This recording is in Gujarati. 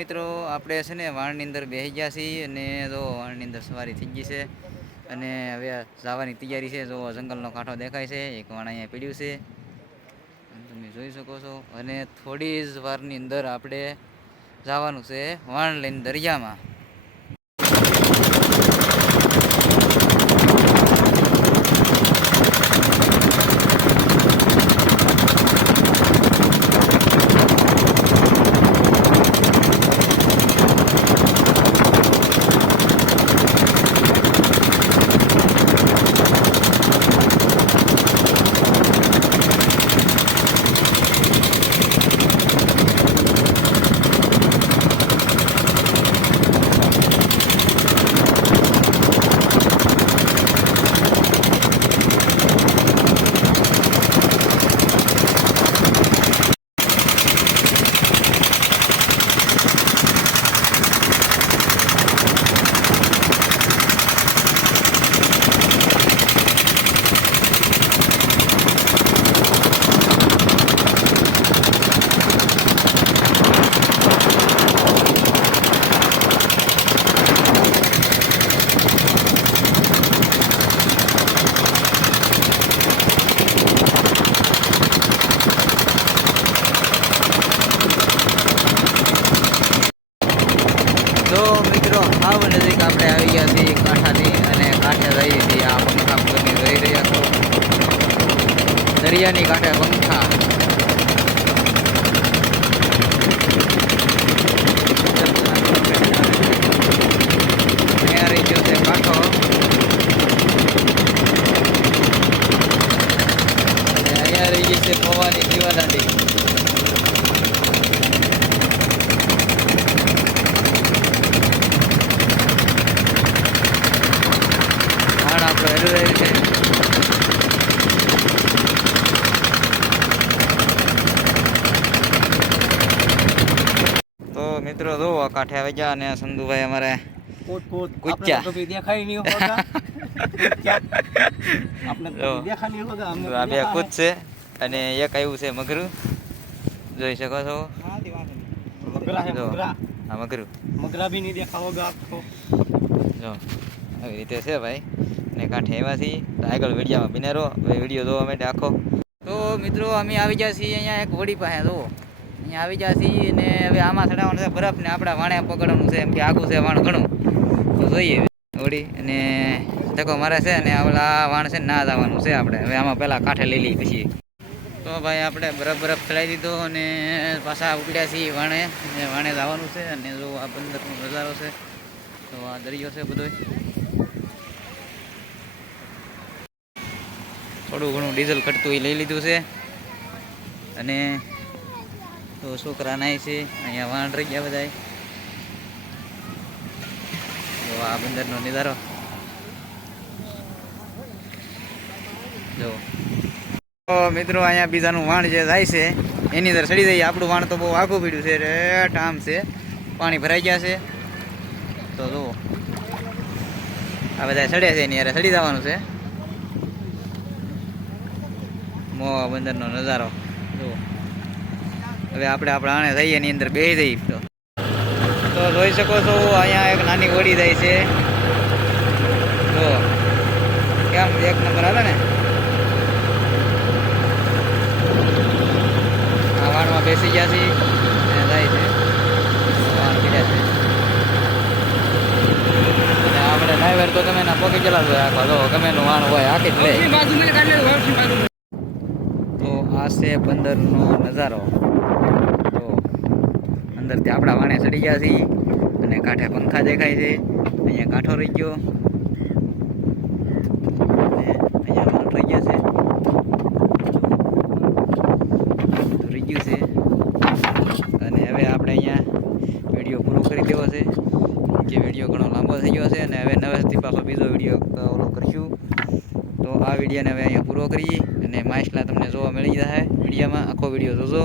મિત્રો આપણે છે ને વાણની અંદર બેસી ગયા છીએ અને જો વાણની અંદર સવારી થઈ ગઈ છે અને હવે જવાની તૈયારી છે. જો જંગલનો કાંઠો દેખાય છે, એક વાણ અહીંયા પીડ્યું છે તમે જોઈ શકો છો. અને થોડી જ વારની અંદર આપણે જવાનું છે વાણ લઈને દરિયામાં. તો મિત્રો આવ નજીક આપણે આવી ગયા છીએ કાંઠાથી અને કાંઠે રહીએ છીએ. આ પંખા તમે રહી રહ્યા છો દરિયાની કાંઠે પંખા. અહીંયા રહી ગયો છે કાંઠો અને અહીંયા રહી ગઈ છે પવાની દીવાદાંડી. તો મિત્રો જો કાંઠે આવી ગયા અને સંધુભાઈ અમારે કૂચ્યા દેખાય નહીં હોગા આપણે દેખા નહીં હોગા. આ બે કૂચ છે અને એક આવ્યું છે મગરું, જોઈ શકો છો. હા મગરું મગરા ભી નહીં દેખા હોગા આપકો. જો આવી રીતે છે ભાઈ ને કાંઠે આવ્યા છીએ. આગળ વિડીયામાં બિનારો વિડીયો જોવા માટે આખો. તો મિત્રો અમે આવી ગયા છીએ અહીંયા એક હોડી પાસે. જો અહીંયા આવી ગયા છીએ અને હવે આમાં ચડાવવાનું છે બરફ ને આપણા વાણે પકડવાનું છે. એમ કે આગું છે વાણ ઘણું તો જોઈએ હોડી અને ધક્કો મારે છે અને આ વાણ છે ના જવાનું છે આપણે. હવે આમાં પહેલાં કાંઠે લઈ લઈએ પછી. તો ભાઈ આપણે બરફ ચડાવી દીધો અને પાછા ઉપડ્યા છીએ વાણે. વાણે જવાનું છે અને જો આ બંદરનો નજારો છે. તો આ દરિયો છે બધો. થોડું ઘણું ડીઝલ ઘટતું એ લઈ લીધું છે અને તો છોકરા નાય છે. અહીંયા વાણ રહી ગયા બધા. તો આ બંદરનો નજારો જો. તો મિત્રો અહીંયા બીજાનું વાણ જે જાય છે એની અંદર ચડી જઈએ. આપણું વાણ તો બહુ આઘું પીડ્યું છે રે ટામ છે, પાણી ભરાઈ ગયા છે. તો જુઓ આ બધા ચડે છે એની યારે ચડી જવાનું છે. મોવા બંદરનો નજારો જુઓ. હવે આપણે આપણા આણે જઈએ એની અંદર બેસી જઈએ. તો જોઈ શકો છો અહીંયા એક નાની હોડી જાય છે. તો કેમ એક નંબર હાલે ને. આ વાણમાં બેસી ગયા છીએ અને જાય છે વાણ પીડ્યા છે. અને આપણે ડ્રાઈવર તો ગમે ના પોકી ચલાવતો આખો જો ગમે નું વાણ હોય આખી જ લે. તો આ છે બંદરનો નજારો. તો અંદરથી આપણા વાણે ચડી ગયા છીએ અને કાંઠે પંખા દેખાય છે. અહીંયા કાંઠો રહી ગયો અને અહીંયા વાણ રહી ગયા છે. રહી ગયું છે અને હવે આપણે અહીંયા વિડીયો પૂરો કરી દેવો છે કે વિડીયો ઘણો લાંબો થઈ ગયો છે અને હવે નવેથી પાછો બીજો વિડીયો ઓલો કરીશું. તો આ વિડીયોને હવે અહીંયા પૂરો કરીએ અને માછલા તમને જોવા મળી જશે વિડીયોમાં. આખો વિડીયો જોજો.